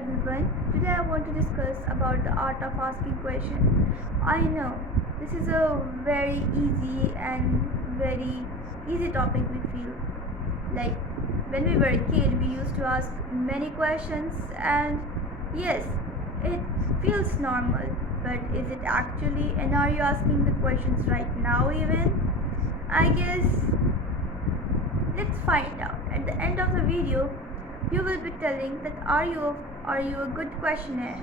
everyone. Today I want to discuss about the art of asking questions. I know this is a very easy topic we feel. Like when we were a kid we used to ask many questions and yes, it feels normal. But is it actually, and are you asking the questions right now even? I guess let's find out. At the end of the video, you will be telling that are you a good questioner?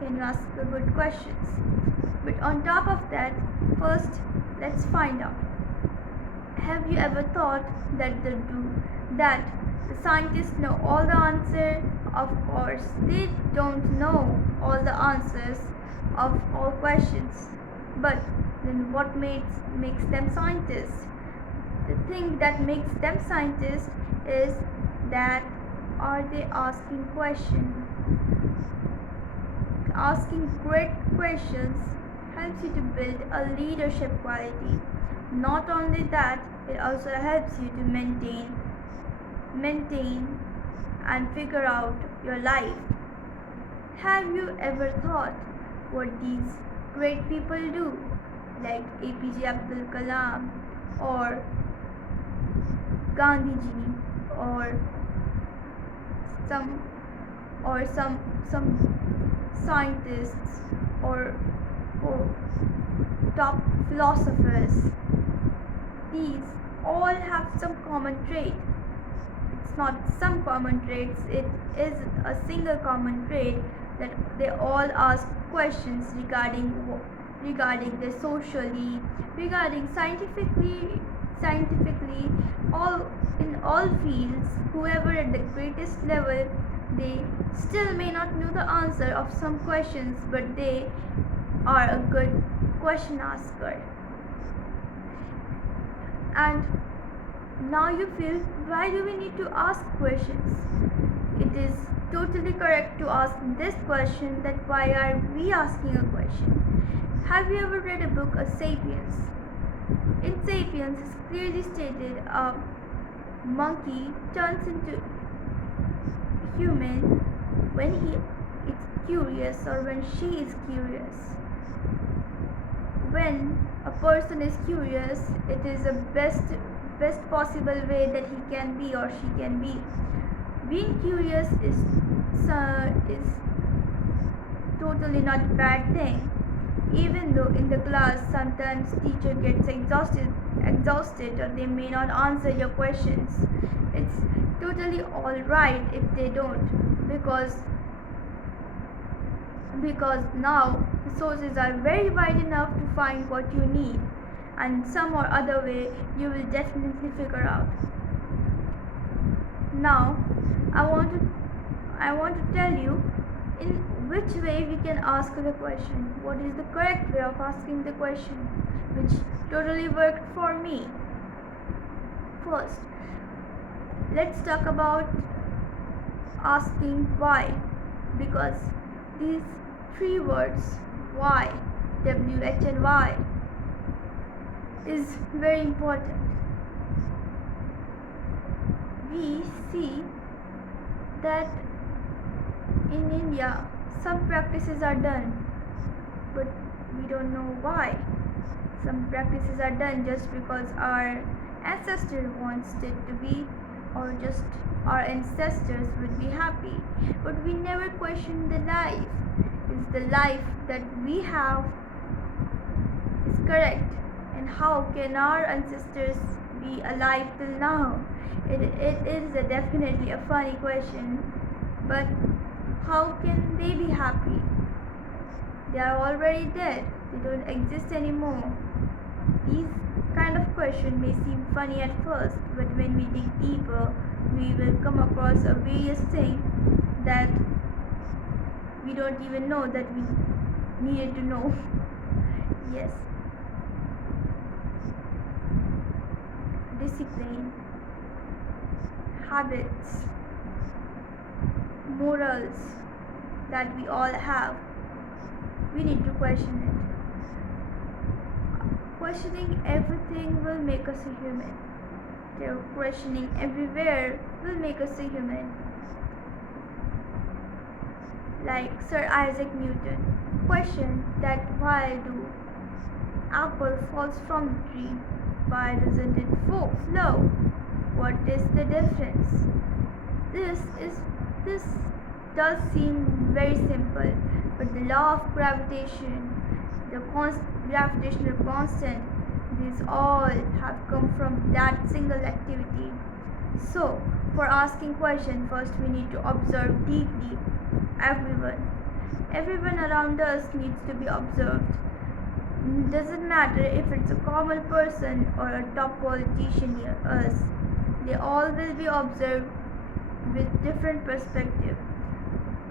Can you ask the good questions? But on top of that, first let's find out. Have you ever thought that the scientists know all the answers? Of course, they don't know all the answers of all questions. But then what makes them scientists? The thing that makes them scientists is that are they asking questions. Asking great questions helps you to build a leadership quality. Not only that, it also helps you to maintain and figure out your life. Have you ever thought what these great people do, like APJ Abdul Kalam or Gandhiji or some some scientists or top philosophers? These all have some common trait. It's not some common traits, it is a single common trait that they all ask questions regarding their socially, regarding scientifically, all in all fields. Whoever at the greatest level, they still may not know the answer of some questions, but they are a good question asker. And now you feel, why do we need to ask questions? It is totally correct to ask this question, that why are we asking a question? Have you ever read a book, A Sapiens? In Sapiens, it's clearly stated a monkey turns into human when he is curious or when she is curious. When a person is curious, it is the best possible way that he can be or she can be. Being curious is totally not a bad thing. Even though in the class sometimes teacher gets exhausted or they may not answer your questions, it's totally alright if they don't, because now the sources are very wide enough to find what you need, and some or other way you will definitely figure out. Now I want to tell you in which way we can ask the question. What is the correct way of asking the question, which totally worked for me. First, let's talk about asking why, because these three words, why, WH and why, is very important. We see that in India some practices are done, but we don't know why. Some practices are done just because our ancestor wants it to be, or just our ancestors would be happy. But we never question the life. Is the life that we have is correct? And how can our ancestors be alive till now? It is definitely a funny question, but how can they be happy? They are already dead. They don't exist anymore. These kind of questions may seem funny at first, but when we dig deeper, we will come across a various thing that we don't even know that we needed to know. Yes. Discipline, habits, morals that we all have. We need to question it. Questioning everything will make us a human. Questioning everywhere will make us a human. like Sir Isaac Newton questioned that why do apple falls from the tree? Why doesn't it flow? What is the difference? This is this does seem very simple, but the law of gravitation, the gravitational constant, these all have come from that single activity. So, for asking question, first we need to observe deeply everyone. Everyone around us needs to be observed. Doesn't matter if it's a common person or a top politician near us. They all will be observed with different perspective.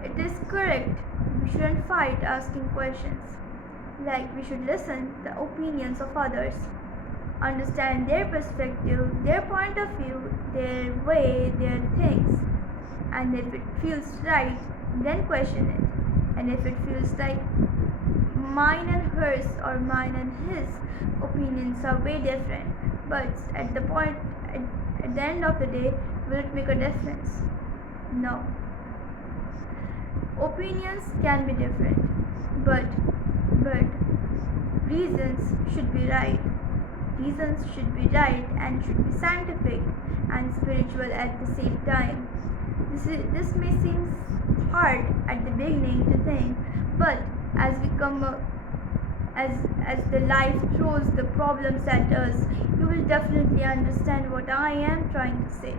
It is correct. We shouldn't fight asking questions. Like we should listen the opinions of others, understand their perspective, their point of view, their way, their things. And if it feels right, then question it. And if it feels like mine and hers or mine and his opinions are way different, but at the end of the day, will it make a difference? No. Opinions can be different, but reasons should be right. Reasons should be right and should be scientific and spiritual at the same time. This may seem hard at the beginning to think, but as we come as the life throws the problems at us, you will definitely understand what I am trying to say.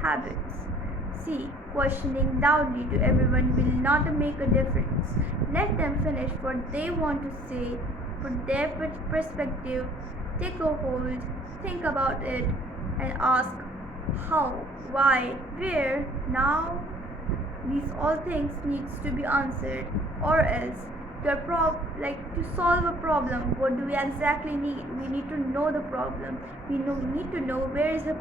Habits. See, questioning loudly to everyone will not make a difference. Let them finish what they want to say, put their perspective, take a hold, think about it, and ask how, why, where, now. These all things needs to be answered, or else to solve a problem, what do we exactly need? We need to know the problem. We need to know where is the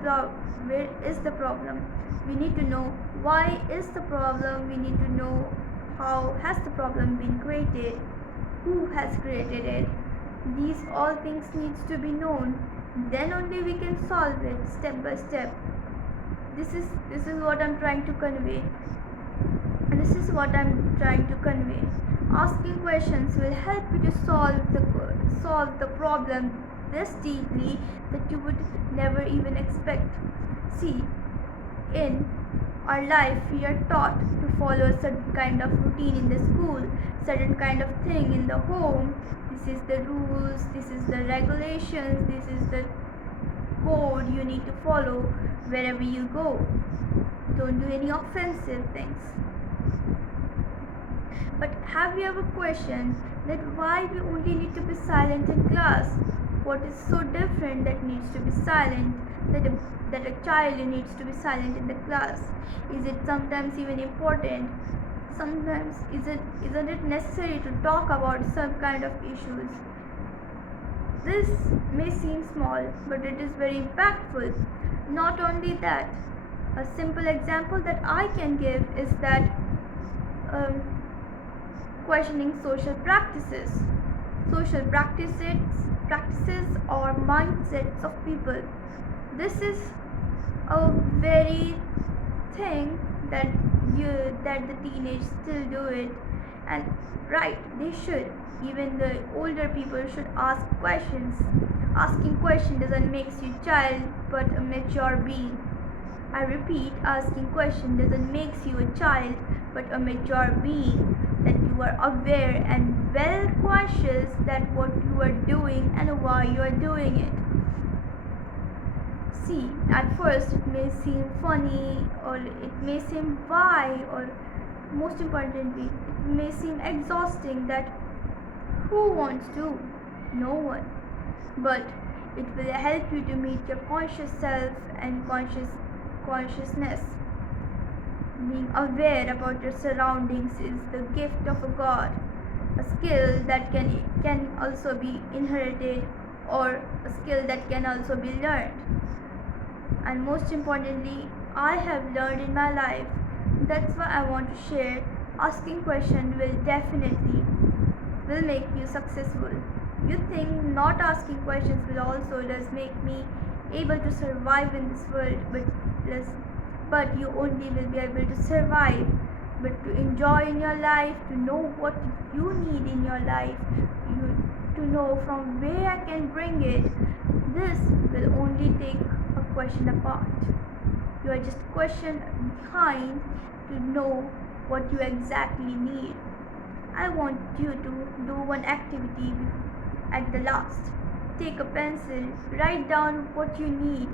problem. We need to know why is the problem. We need to know how has the problem been created, who has created it. These all things needs to be known. Then only we can solve it step by step. This is what I'm trying to convey. And this is what I'm trying to convey. Asking questions will help you to solve the problem this deeply that you would never even expect. See, in our life we are taught to follow a certain kind of routine in the school, certain kind of thing in the home. This is the rules, this is the regulations, this is the code you need to follow wherever you go. Don't do any offensive things. But have you ever questioned that why we only need to be silent in class? What is so different that needs to be silent, that a child needs to be silent in the class? Is it sometimes even important? Sometimes isn't it necessary to talk about some kind of issues? This may seem small, but it is very impactful. Not only that, a simple example that I can give is that questioning social practices or mindsets of people. This is a very thing that the teenagers still do it, and right, they should. Even the older people should ask questions. Asking question doesn't make you child but a mature being. I repeat, asking question doesn't make you a child but a mature being, that you are aware and well conscious that what you are doing and why you are doing it. See, at first it may seem funny, or it may seem why, or most importantly, it may seem exhausting that who wants to? No one. But it will help you to meet your conscious self and consciousness. Being aware about your surroundings is the gift of a God, a skill that can also be inherited, or a skill that can also be learned. And most importantly, I have learned in my life. That's why I want to share. Asking questions will make you successful. You think not asking questions will also does make me able to survive in this world, but but you only will be able to survive. But to enjoy in your life, to know what you need in your life, you to know from where I can bring it, this will only take a question apart. You are just a question behind to know what you exactly need. I want you to do one activity at the last. Take a pencil, write down what you need.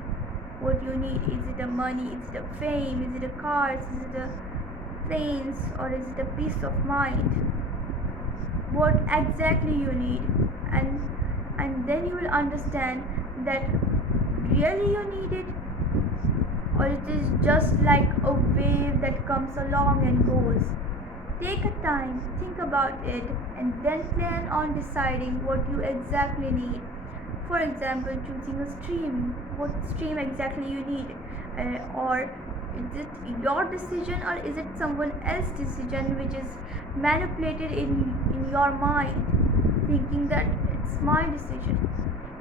What you need, is it a money, is it a fame, is it a cars, is it a planes, or is it a peace of mind? What exactly you need, and then you will understand that really you need it, or it is just like a wave that comes along and goes. Take a time, think about it, and then plan on deciding what you exactly need. For example, choosing a stream, what stream exactly you need, or is it your decision, or is it someone else's decision which is manipulated in your mind, thinking that it's my decision.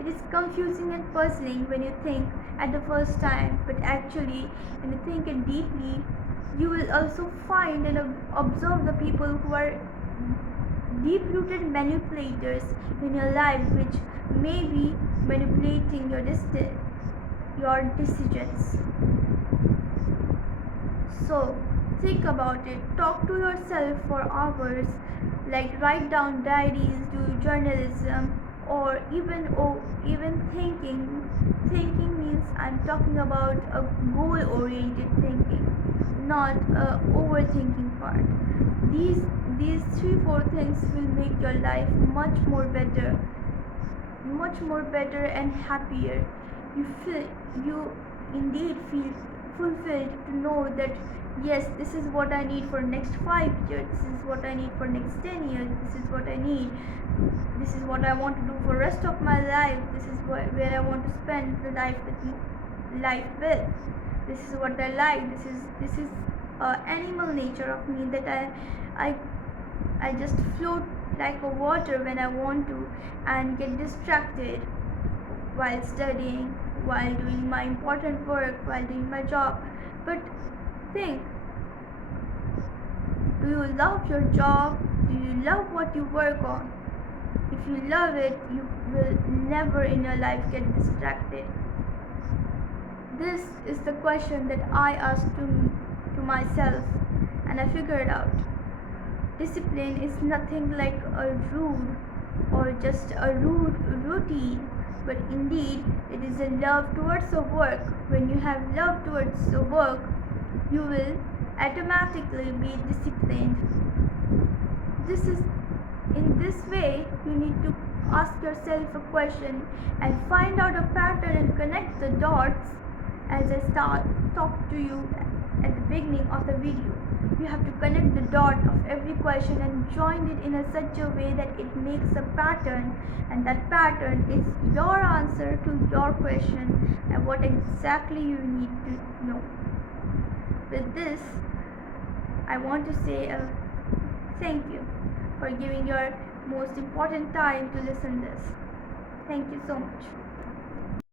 It is confusing and puzzling when you think at the first time, but actually, when you think it deeply, you will also find and observe the people who are deep rooted manipulators in your life, which may be manipulating your decisions. So think about it, talk to yourself for hours, like write down diaries, do journalism, or even thinking. Thinking means I'm talking about a goal oriented thinking, not a overthinking part. These 3-4 things will make your life much more better and happier. You indeed feel fulfilled to know that yes, this is what I need for next 5 years, this is what I need for next 10 years, this is what I need, this is what I want to do for rest of my life, this is where I want to spend the life with, this is what I like, this is animal nature of me, that I just float like a water when I want to, and get distracted while studying, while doing my important work, while doing my job. But think, do you love your job? Do you love what you work on? If you love it, you will never in your life get distracted. This is the question that I asked to myself, and I figured out. Discipline is nothing like a rule or just a routine, but indeed it is a love towards a work. When you have love towards a work, you will automatically be disciplined. This is in this way you need to ask yourself a question and find out a pattern and connect the dots as I talk to you at the beginning of the video. You have to connect the dot of every question and join it in such a way that it makes a pattern, and that pattern is your answer to your question and what exactly you need to know. With this, I want to say thank you for giving your most important time to listen this. Thank you so much.